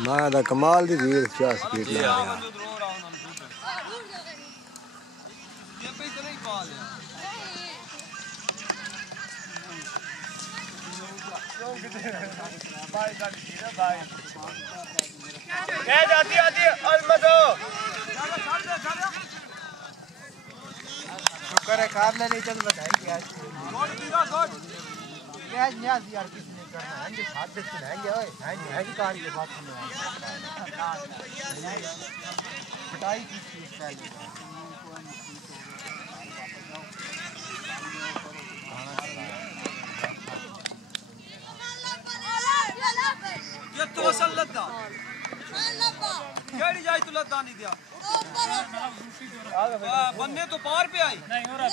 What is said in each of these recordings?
मैं दा कमाल दी भीड़ 50 फीट ले गया। शुक्र है कारले नहीं चल बताएंगे आज आज न्याज यार किसी ने करना है जो साथ से सुनाएंगे ओए है की कार के बात सुनने पिटाई की चीज पहले ये तो असल लद्दा केड़ी जाई तू लद्दा नहीं दिया बनने तो पार पे आई नहीं हो रहा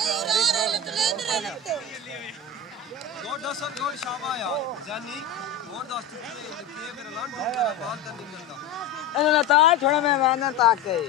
दो दस दो शामा यार जानी और दस तू ये मेरा लांड बात करने मिलता ना ता थोड़ा मैं ना ताक गए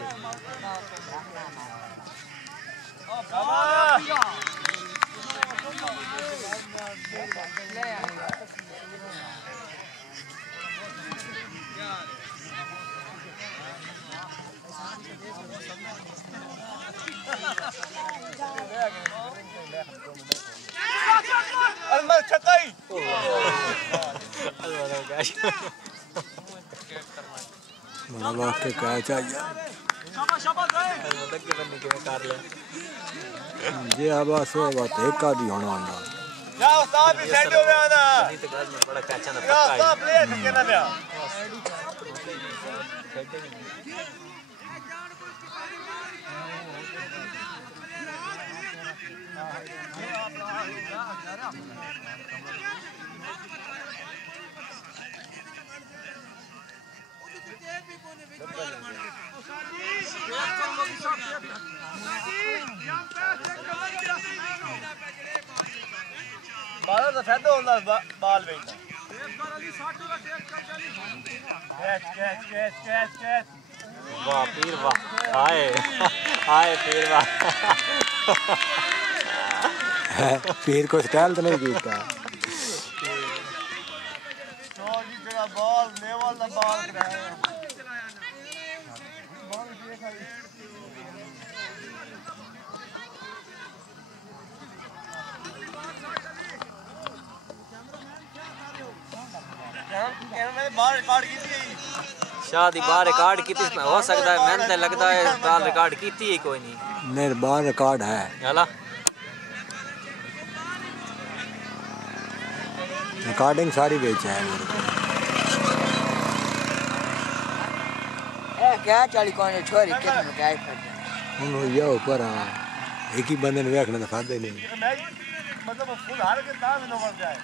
अलमल छकाई बड़ा वाक्य क्या चाहिए शाबाश शाबाश गए लगे बनने के में कार ले ये आवाज है बात एक आदि होना आंदा या उस्ताद भी सेट हो गया ना नहीं तो गाज में बड़ा कैचा ना या पक्का उस्ताद प्ले के ना लिया बाल तो फैदा होता बाल बेटा catch catch catch catch catch वाह पीर वाह हाय हाय पीर वाह पीर को स्टाइल तो नहीं कीता चौड़ी तेरा बॉल लेवल दा बॉल कराया बाहर रिकॉर्ड की थी शादी बाहर रिकॉर्ड की इसमें हो सकता है मैंने तो लगता है बाहर रिकॉर्ड की थी कोई नहीं मेरे बाहर रिकॉर्ड है हला रिकॉर्डिंग सारी बेच है मेरे को ए क्या चाली कौन छोरी कितने में क्या कर उन ये ऊपर हां एक ही बंदे ने देखना तो फायदा ही नहीं मतलब फुल हार के दाम नो कर जाए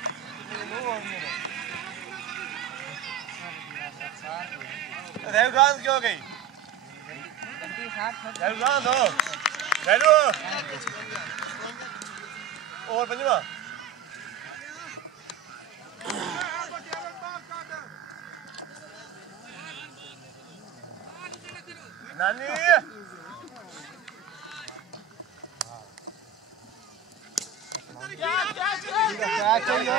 रेवगान क्यों गई रेवगान दो रेलू और पंजवा नानी क्या चाहिए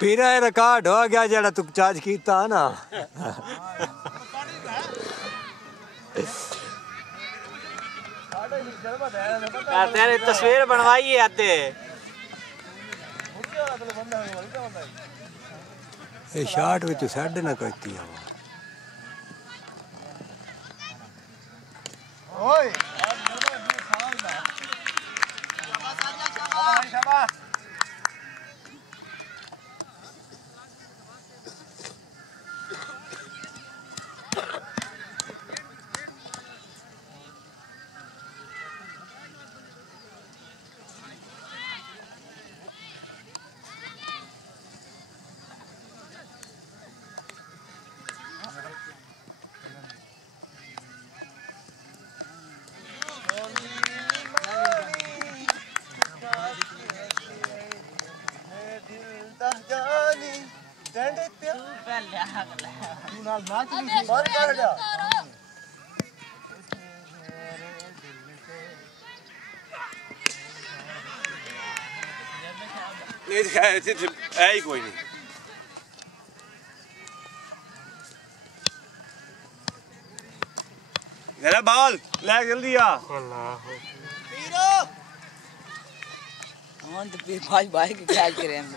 पीरा रिकॉर्ड हो गया जरा तू चार्ज कीता ना तेरे तस्वीर बनवाई है आते ये शॉट विच साढ़े ना कहती है ओए शाबाश है ही कोई नहीं मेरा बॉल ले जल्दी आ हाँ तो फिर भाई भाई के क्या करें हम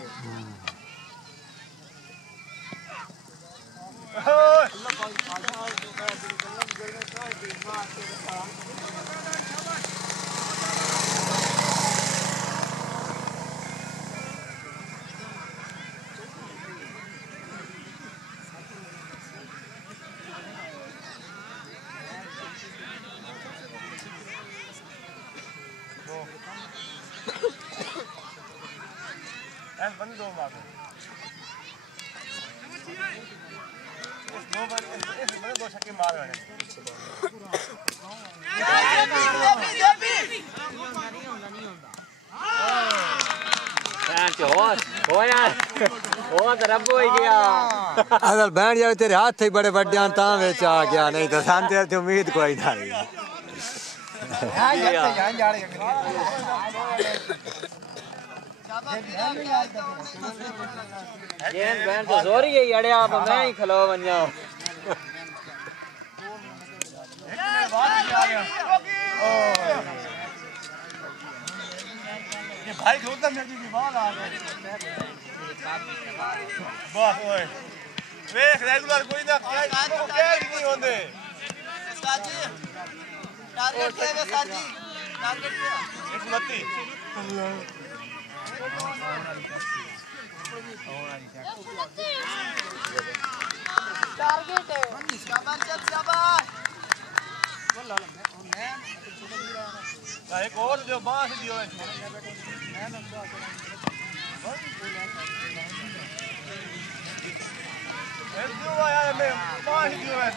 बंद दो मार दो छक्के मार रहे अगर बैठ जाए तेरे हाथ ही बड़े बड़े ता बेच आ गया नहीं तो शांति से उम्मीद कोई ना रही ये बहन तो जोरी है अड़े आप मैं ही खलो बन जाओ ये भाई ढूंढता मेरी की बाल आ गए बस ओए देख रेगुलर कोई ना क्या नहीं होंगे साजी टारगेट क्या है साजी टारगेट क्या 129 टारगेट है शाबाश शाबाश एक और जो बांस दियो है दियो यार मैं बांस दियो है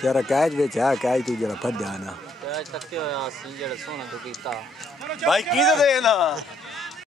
तेरा कैच बेच है कैच तू जरा फद जाना कैच तक के सी जेड़ा सोना तो कीता भाई की दे ना